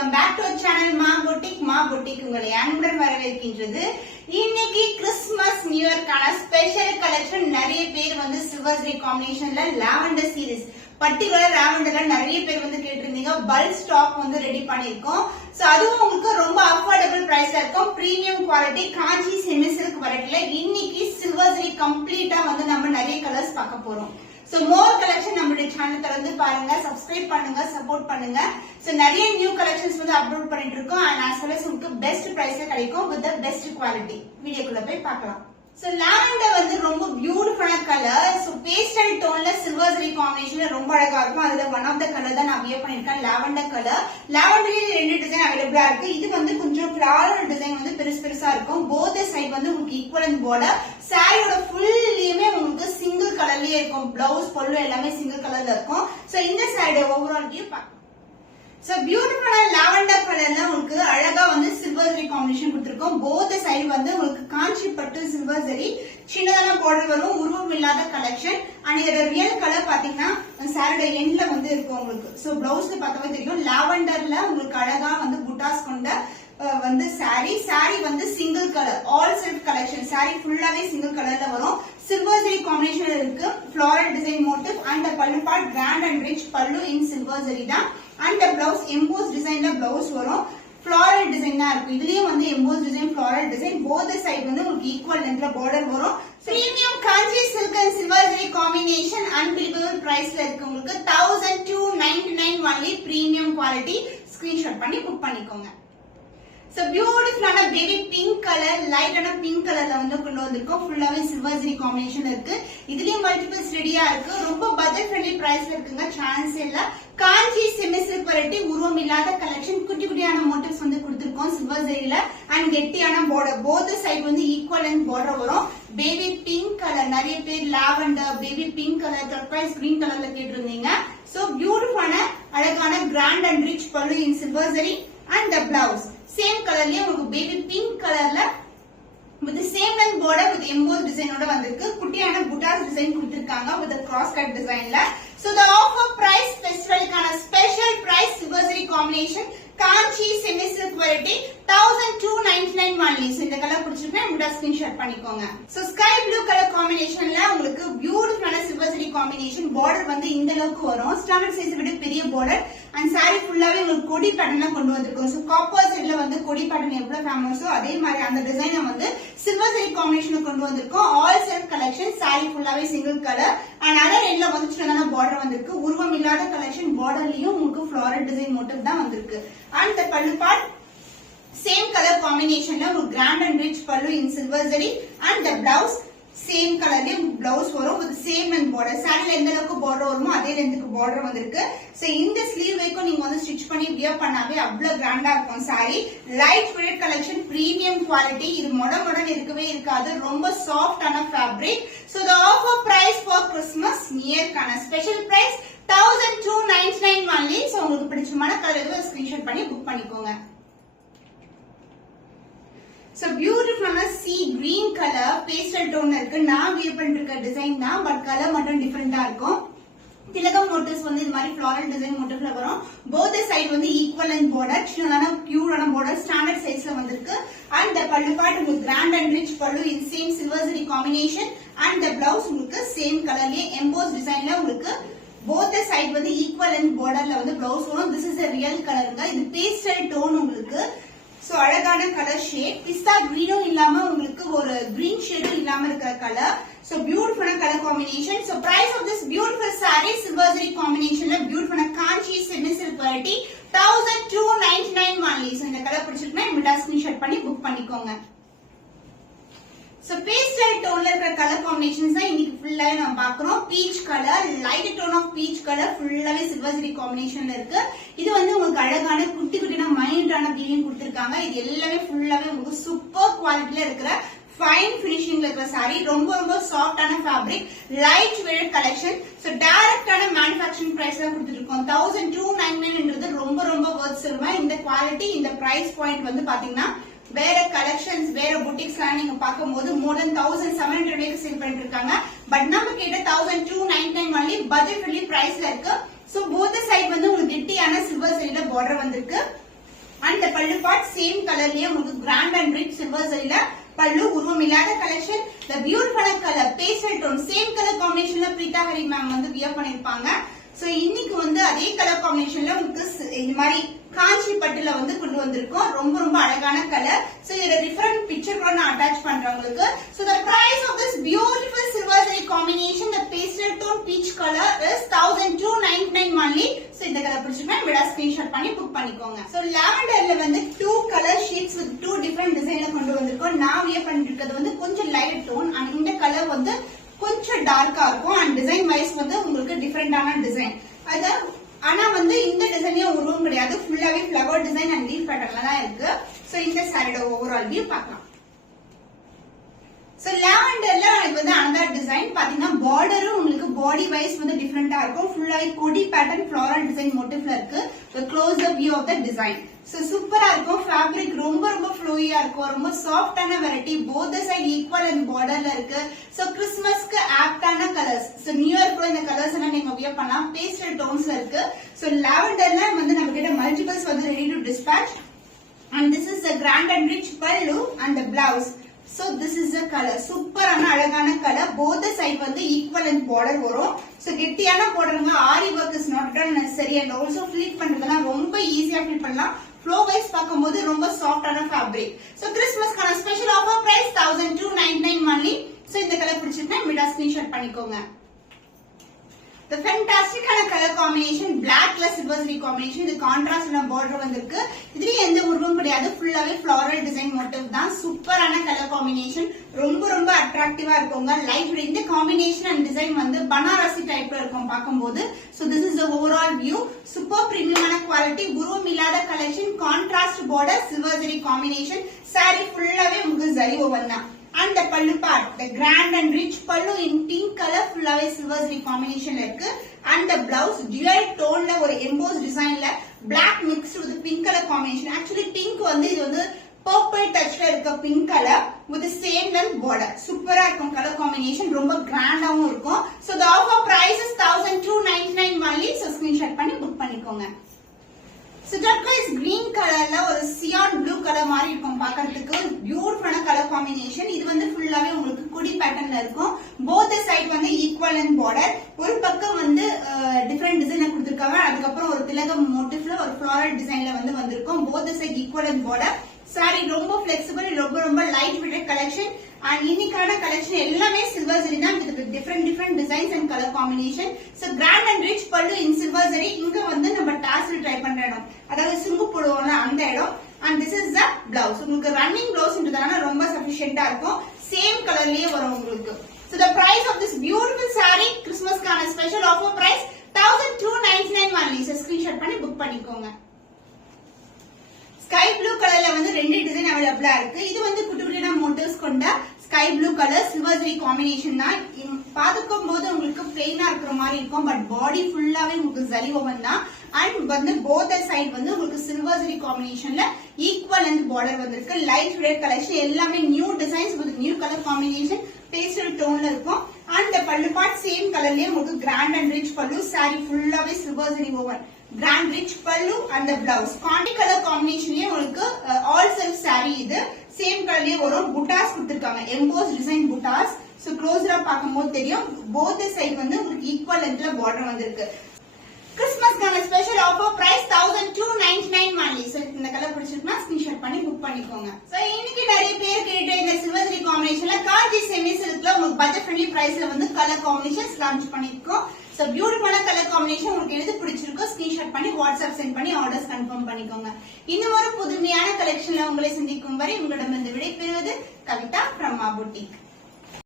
Welcome back to channel மா boutique உங்களை அன்புடன் வரவேற்கின்றது. இன்னைக்கு கிறிஸ்துமஸ் நியூ இயர்க்கான ஸ்பெஷல் கலெக்ஷன். நிறைய பேர் வந்து சில்வர் ஜரி காம்பினேஷன்ல லாவெண்டர் சீரிஸ் பர்டிகுலர் லாவெண்டர்ல நிறைய பேர் வந்து கேட்டிருந்தீங்க. பல்க் ஸ்டாக் வந்து ரெடி பண்ணிருக்கோம். சோ அதுவும் உங்களுக்கு ரொம்ப அஃபோர்டபிள் பிரைஸ்ல இருக்கும். பிரீமியம் குவாலிட்டி காஞ்சி செமி சில்க் வெரைட்டில இன்னைக்கு சில்வர் ஜரி கம்ப்ளீட்டா வந்து நம்ம நிறைய கலர்ஸ் பார்க்க போறோம். சோ மோர் கலெக்ஷன் நம்மளுடைய சேனல் தொடர்ந்து பாருங்க, சப்ஸ்கிரைப் பண்ணுங்க, சப்போர்ட் பண்ணுங்க. சோ நிறைய நியூ கலெக்ஷன்ஸ் வந்து அப்லோட் பண்ணிட்டு இருக்கோம். அண்ட் as well as உங்களுக்கு பெஸ்ட் பிரைஸ்ல கிடைக்கும் வித் தி பெஸ்ட் குவாலிட்டி. வீடியோக்குள்ள போய் பார்க்கலாம். சோ லாவெண்டர் வந்து ரொம்ப பியூட்டிஃபுல்லான கலர். சோ பேஸ்டல் டோன்ல சில்வர் ஜரி காம்பினேஷன்ல ரொம்ப அழகா இருக்கும். அதுல ஒன் ஆஃப் த கலர் தான் நான் வியர் பண்ணிருக்கேன், லாவெண்டர் கலர். லாவெண்டர்ல ரெண்டு டிசைன் அவைலபிளா இருக்கு. இது வந்து கொஞ்சம் ஃபிளாரல் டிசைன் வந்து பெருசா இருக்கும். போத் சைடு வந்து உங்களுக்கு ஈக்குவலன்ட் பார்டர். சாரியோட ஃபுல்லியுமே உங்களுக்கு சிங்கிள் கலர்லயே இருக்கும். பிளவுஸ் பல்லு எல்லாமே சிங்கிள் கலர்ல இருக்கும். சோ இந்த சைடு ஓவரால் வியூ பார்க்கலாம். சோ பியூட்டிஃபுல்லான லாவெண்டர் கலர்ல உங்களுக்கு அழகா வந்து சில்வர் ஜரி காம்பினேஷன் கொடுத்திருக்கோம். போத் சைடு வந்து உங்களுக்கு காஞ்சி பட்டு சில்வர் ஜரி சின்னதான பார்டர் வரும். உருவம் இல்லாத கலெக்ஷன். அண்ட் இதோட ரியல் கலர் பாத்தீங்கன்னா சாரியோட எண்ட்ல வந்து இருக்கும் உங்களுக்கு. சோ பிளவுஸ்ல பார்த்தாவே தெரியும். லாவெண்டர்ல உங்களுக்கு அழகா வந்து புட்டாஸ் கொண்ட வந்து சாரி வந்து single colour all self collection. Sorry ஃபுல்லாவே சிங்கிள் கலர்ல வரும். சில்வர் ஜரி காம்பினேஷன் இருக்கு. Floral design motive and pallu part grand and rich pallu in silver zari தான். அண்ட் பிளவுஸ் எம்போஸ் டிசைன்ல பிளவுஸ் வரும். ஃபிளாரல் டிசைன் தான் இருக்கும். இதுலயும் வந்து EMBOSS design floral design. Both side வந்து உங்களுக்கு ஈக்குவல் லென்த்ல பார்டர் வரும். Premium Kanchi silk and silver zari combination unbelievable பிரைஸ்ல இருக்கு. உங்களுக்கு 1299 ஒன்லி. Premium quality. ஸ்கிரீன்ஷாட் பண்ணி புக் பண்ணிக்கோங்க. சோ பியூட்டிஃபுல்லான பேபி பிங்க் கலர், லைட்டான பிங்க் கலர்ல வந்து கொண்டு வந்திருக்கோம். ஃபுல்லாவே சில்வர் ஜரி காம்பினேஷன் இருக்கு. இதுலயும் மல்டிபிள்ஸ் ரெடியா இருக்கு. ரொம்ப பட்ஜெட் ஃப்ரெண்ட்லி பிரைஸ்ல இருக்குங்க. சான்ஸ் இல்ல. காஞ்சி செமி சில்க் வெரைட்டி உருவம் இல்லாத கலெக்ஷன். குட்டி குட்டியான மோட்டிவ்ஸ் வந்து கொடுத்திருக்கோம் சில்வர் ஜரியில. அண்ட் கெட்டியான பார்டர். போத் சைடு வந்து ஈக்குவல் அண்ட் பார்டர் வரும். பேபி பிங்க் கலர், நிறைய பேர் lavender baby pink colour turquoise green கலர்ல கேட்டிருந்தீங்க. சோ பியூட்டிஃபுல்லான அழகான grand and rich pallu in silver zari and the blouse same கலர்லயே உங்களுக்கு பேபி பிங்க் கலர்ல with same length border with embossed design ஓட வந்திருக்கு. குட்டியான புட்டாஸ் டிசைன் கொடுத்திருக்காங்க with a cross cut designல. So the offer price festivalக்கான special price silver zari combination Kanchi semi silk variety 1299 only. So இந்த கலர் பிடிச்சிருந்தா உங்க ஸ்கிரீன்ஷாட் பண்ணிக்கோங்க. So sky blue கலர் காம்பினேஷன்ல உங்களுக்கு பியூட்டிஃபுல்லான சில்வர் ஜரி காம்பினேஷன். பார்டர் வந்து இந்த அளவுக்கு வரும். ஸ்டாண்டர்ட் சைஸ் விட பெரிய பார்டர். அண்ட் சாரி ஃபுல்லாவே உங்களுக்கு கொடி பேட்டர்னா கொண்டு வந்திருக்கோம். சோ காப்பர் சைடுல வந்து கொடி பேட்டர்ன் எவ்வளவு ஃபேமஸோ அதே மாதிரி அந்த டிசைனை வந்து சில்வர் ஜரி காம்பினேஷன் கொண்டு வந்திருக்கோம். All self collection. சாரி ஃபுல்லாவே சிங்கிள் கலர். அண்ட் அதர் எண்ட்ல வந்து சின்னதான பார்டர் வந்திருக்கு. உருவம் இல்லாத கலெக்ஷன். பார்டர்லயும் உங்களுக்கு ஃபிளாரல் டிசைன் மோட்டிவ் தான் வந்திருக்கு. And the pallu part same colour காம்பினேஷன்ல ஒரு grand and rich pallu in silver zari and the blouse same கலர்லயே பிளவுஸ் வரும் with சேம் அண்ட் பார்டர். சாரில எந்த அளவுக்கு பார்டர் வருமோ அதே லென்த்துக்கு பார்டர் வந்திருக்கு. சோ இந்த ஸ்லீவ் வரைக்கும் நீங்க வந்து ஸ்டிச் பண்ணி வியர் பண்ணாவே அவ்வளவு கிராண்டா இருக்கும் sari. Light weight collection, premium quality. இது மொடன்னு இருக்கவே இருக்காது. ரொம்ப சாஃப்டான fabric. So the offer price for Christmas நியர்க்கான ஸ்பெஷல் பிரைஸ் 1299 only. சோ உங்களுக்கு பிடிச்சமான கலர் ஸ்கிரீன்ஷாட் பண்ணி புக் பண்ணிக்கோங்க. சோ பியூட்டிஃபுல்லான sea green colour pastel tone இருக்கு. நான் வியர் பண்ணிருக்க டிசைன் தான், பட் கலர் மட்டும் டிஃபரெண்டா இருக்கும். திலகம் மோட்டிவ்ஸ் வந்து இது மாதிரி ஃபிளாரல் டிசைன் மோட்டிவ்ல வரும். போத் சைடு வந்து ஈக்குவல் அண்ட் பார்டர். சின்னதான பியூரான பார்டர் ஸ்டாண்டர்ட் சைஸ்ல வந்திருக்கு. அண்ட் த பல்லு பார்ட் உங்களுக்கு grand and rich pallu in same silver zari combination. And the blouse உங்களுக்கு சேம் கலர்லயே எம்போஸ் டிசைன்ல உங்களுக்கு போத் சைடு வந்து ஈக்குவல் அண்ட் பார்டர்ல வந்து பிளவுஸ் வரும். திஸ் இஸ் a ரியல் கலருங்க. இது பேஸ்டல் டோன் உங்களுக்கு. சோ அழகான கலர் ஷேட். பிஸ்தா கிரீனும் இல்லாம உங்களுக்கு ஒரு கிரீன் ஷேடும் இல்லாம இருக்கிற கலர். சோ பியூட்டிஃபுல்லான colour combination. So price of this beautiful sari silver zari காம்பினேஷன்ல பியூட்டிஃபுல்லான Kanchi semi silk variety 1299 only. So இந்த கலர் பிடிச்சிருக்குன்னா இமிடியா ஸ்கிரீன்ஷாட் பண்ணி புக் பண்ணிக்கோங்க. சோ பேஸ்டல் டோன்ல இருக்கிற கலர் காம்பினேஷன்ஸ் தான் இன்னைக்கு ஃபுல்லாவே நம்ம பாக்குறோம். Peach colour, light tone of peach colour ஃபுல்லாவே சில்வர் ஜரி காம்பினேஷன்ல இருக்கு. இது வந்து உங்களுக்கு அழகான குட்டி குட்டியான மைல்டான வீவிங் கொடுத்திருக்காங்க. இது எல்லாமே ஃபுல்லாவே உங்களுக்கு சூப்பர் குவாலிட்டில இருக்கிற ஃபைன் பினிஷிங்ல இருக்கிற சாரி. ரொம்ப ரொம்ப சாஃப்டான fabric, light weight collection. So டைரக்டான மேனுஃபேக்சரிங் பிரைஸ் தான் கொடுத்துருக்கோம். 1299 ரொம்ப ரொம்ப வர்த் சொல்லுவேன். இந்த குவாலிட்டி இந்த பிரைஸ் பாயிண்ட் வந்து பாத்தீங்கன்னா வேற கலெக்ஷன்ஸ் வேற புட்டிக்ஸ் எல்லாம் நீங்க பார்க்கும்போது more than 1700 வரைக்கும் சேல் பண்ணிட்டு இருக்காங்க. பட் நம்ம கிட்ட 1299 only பட்ஜெட் ஃப்ரெண்ட்லி பிரைஸ்ல இருக்கு. சோ போத் சைடு வந்து உங்களுக்கு கெட்டியான சில்வர் ஜரியில பார்டர் வந்திருக்கு. அண்ட் பல்லு பார்ட் சேம் கலர்லயே உங்களுக்கு கிராண்ட் அண்ட் ரிச் சில்வர் சரியில பல்லு உருவம் இல்லாத collection. The beautiful colour pastel tone same colour காம்பினேஷன்ல பிரீதா ஹரி மேம் வந்து வியர் பண்ணிருப்பாங்க. சோ இன்னைக்கு வந்து அதே கலர் காம்பினேஷன்ல உங்களுக்கு இந்த மாதிரி காஞ்சி பட்டுல வந்து கொண்டு வந்திருக்கோம். ரொம்ப ரொம்ப அழகான கலர். சோ இதோட டிஃபரெண்ட் பிக்சர் கூட நான் அட்டாச் பண்றேன் உங்களுக்கு. So the price of this beautiful silver saree combination, the pastel tone peach color is 1299 only. So இந்த கலர் பிடிச்சிருந்தா விட ஸ்கிரீன்ஷாட் பண்ணி புக் பண்ணிக்கோங்க. சோ லாவெண்டர்ல வந்து 2 கலர் ஷேட்ஸ் with 2 different டிசைன்ல கொண்டு வந்திருக்கோம். நான் வியர் பண்ணிட்டு இருக்கிறது வந்து கொஞ்சம் லைட் டோன் and இந்த கலர் வந்து கொஞ்சம் டார்க்கா இருக்கும் and டிசைன் வைஸ் வந்து உங்களுக்கு டிஃபரெண்டான டிசைன். அது ஆனா வந்து இந்த டிசைன்லயும் உருவம் கிடையாது, ஃபுல்லாவே ஃப்ளவர் டிசைன் அண்ட் லீஃப் பேட்டர்ன்ல தான் இருக்கு. சோ இந்த சாரியோட ஓவரால் வியூ பார்க்கலாம். சோ லாவெண்டர்ல எனக்கு வந்து அனதர் டிசைன் பாத்தீங்கன்னா பார்டரும் உங்களுக்கு பாடி வைஸ் வந்து டிஃபரெண்டா இருக்கும். ஃபுல்லாவே கொடி பேட்டர்ன் ஃப்ளோரல் டிசைன் மோட்டிவ்ல இருக்கு. the closer view of the design. So சூப்பரா இருக்கும். ஃபேப்ரிக் ரொம்ப ரொம்ப ஃப்ளோயியா இருக்கும். ரொம்ப சாஃப்டான variety. both the side equal and borderல இருக்கு. சோ கிறிஸ்மஸ்க்கு ஆப்டான கலர்ஸ். சோ நியூ இயர்க்கு இந்த கலர்ஸ் எல்லாம் நீங்க வியர் பண்ணலாம். பேஸ்டல் டோன்ஸ்ல இருக்கு. சோ லாவெண்டர்ல வந்து நம்ம கிட்ட மல்டிபிள்ஸ் வந்து ready to dispatch. and this is the grand and rich pallu and the blouse. So this is the color. சூப்பரான அழகான கலர். both the side வந்து equal and border வரும். So கெட்டியான borderங்க ஆரி work is not done necessary and also flip பண்றதெல்லாம் ரொம்ப ஈஸியா flip பண்ணலாம். flow wise பாக்கும்போது ரொம்ப சாஃப்டான ஃபேப்ரிக். So கிறிஸ்மஸ்க்கான special offer price 1299 only. So இந்த கலர் பிடிச்சிருந்தா மீடா ஸ்கிரீன்ஷாட் பண்ணிக்கோங்க. The fantastic color combination black plus silver saree combination. இது கான்ட்ராஸ்ட் border வந்திருக்கு. இதுல எந்த உருவம் கிடையாது, ஃபுல்லாவே floral design motif தான். சூப்பரான கலர் காம்பினேஷன். ரொம்ப ரொம்ப அட்ராக்டிவா இருக்குங்க. லைட் இந்த காம்பினேஷன் அண்ட் டிசைன் வந்து பனாரசி டைப்ல இருக்கும் பாக்கும்போது. So this is the overall view. Super பிரீமியமான குவாலிட்டி, உருவம் இல்லாத collection, contrast border, silver saree combination. saree ஃபுல்லாவே உங்களுக்கு ஜரி ஓவன் தான். And the pallu part, the grand and rich pallu in pink color, fullave silver saree combination இருக்கு. And the blouse dual tone ல ஒரு embossed design ல black mixed with pink color combination. Actually pink வந்து இது வந்து purple touch ல இருக்க pink color with the same length border. சூப்பரா இருக்கும் color combination, ரொம்ப கிராண்டாவும் இருக்கும். So the offer price is 1299 only. So screenshot பண்ணி புக் பண்ணிக்கோங்க. So turquoise green கலர்ல ஒரு சியான் ப்ளூ கலர் மாதிரி இருக்கும் பார்க்கிறதுக்கு. பியூட்டிஃபுல்லான கலர் காம்பினேஷன். இது வந்து ஃபுல்லாவே உங்களுக்கு குடி பேட்டர்ன்ல இருக்கும். both the side வந்து ஈக்குவல் அண்ட் பார்டர். ஒரு பக்கம் வந்து டிஃபரெண்ட் டிசைன்ல கொடுத்திருக்காங்க. அதுக்கப்புறம் ஒரு திலகம் மோட்டிவ்ல ஒரு ஃப்ளோரல் டிசைன்ல வந்து வந்திருக்கும். both the side equal and border. saree ரொம்ப flexible, ரொம்ப ரொம்ப லைட் வெயிட் கலெக்ஷன். and இன்னைக்கான கலெக்ஷன் எல்லாமே சில்வர் saree தான் with different designs and color combination. so grand and rich pallu in silver saree. இங்க வந்து நம்ம டாசல் ட்ரை பண்ற இடம், அதாவது சுங்கு போடுவோம்ல அந்த இடம். and this is the blouse. உங்களுக்கு ரன்னிங் ப்ளவுஸ்ன்றதால ரொம்ப சஃபிஷியன்ட்டா இருக்கும். சேம் கலர்லயே வரும் உங்களுக்கு. so the price of this beautiful saree கிறிஸ்மஸ்க்கான special offer price 1299 only. so screenshot பண்ணி புக் பண்ணிக்கோங்க. ஸ்கை ப்ளூ கலர்ல வந்து ரெண்டு டிசைன் அவைலபிளா இருக்கு. இது வந்து குட்டி குட்டியான மோட்டிவ்ஸ் கொண்ட sky blue colour silver saree combination தான். பாத்துக்கும் போது உங்களுக்கு பிளெயினா இருக்கிற மாதிரி இருக்கும். பட் பாடி ஃபுல்லாவே உங்களுக்கு ஜரி ஓவன் தான். அண்ட் வந்து both சைடு வந்து உங்களுக்கு சில்வர் saree காம்பினேஷன்ல ஈக்குவல் அண்ட் பார்டர் வந்திருக்கு. லைட் ரெட் கலெக்ஷன் எல்லாமே new designs with new colour combination pastel டோன்ல இருக்கும். அண்ட் பல்லு பார்ட் சேம் கலர்லயே உங்களுக்கு grand and rich pallu. saree ஃபுல்லாவே silver saree woven. grand rich pallu and the blouse. Candy colour காம்பினேஷன்லயே உங்களுக்கு all self saree. இது same கலர்லயே வரும். புட்டாஸ் கொடுத்திருக்காங்க, எம்போஸ் டிசைன் புட்டாஸ். சோ க்ளோஸரா பாக்கும்போது தெரியும். both side வந்து உங்களுக்கு ஈக்குவல் லென்த்ல border வந்திருக்கு. கிறிஸ்மஸ்க்கான special offer price 1299 only. So இந்த கலர் பிடிச்சிருக்குனா ஸ்கிரீன்ஷாட் பண்ணி புக் பண்ணிக்கோங்க. சோ இன்னைக்கு நிறைய பேர் கேட்ட இந்த சில்வர் saree காம்பினேஷன்ல காஞ்சி செமி சில்க்ல உங்களுக்கு பட்ஜெட் ஃப்ரெண்ட்லி பிரைஸ்ல வந்து கலர் காம்பினேஷன்ஸ் லான்ச் பண்ணிருக்கோம். சோ பியூட்டிஃபுல்லான கலர் காம்பினேஷன் உங்களுக்கு எது பிடிச்சிருக்கோ ஸ்கிரீன்ஷாட் பண்ணி வாட்ஸ்அப் சென்ட் பண்ணி ஆர்டர்ஸ் கன்ஃபார்ம் பண்ணிக்கோங்க. இன்னும் ஒரு புதுமையான கலெக்ஷன்ல உங்களை சந்திக்கும் வரை உங்களிடமிருந்து விடைபெறுவது கவிதா from Ma Boutique.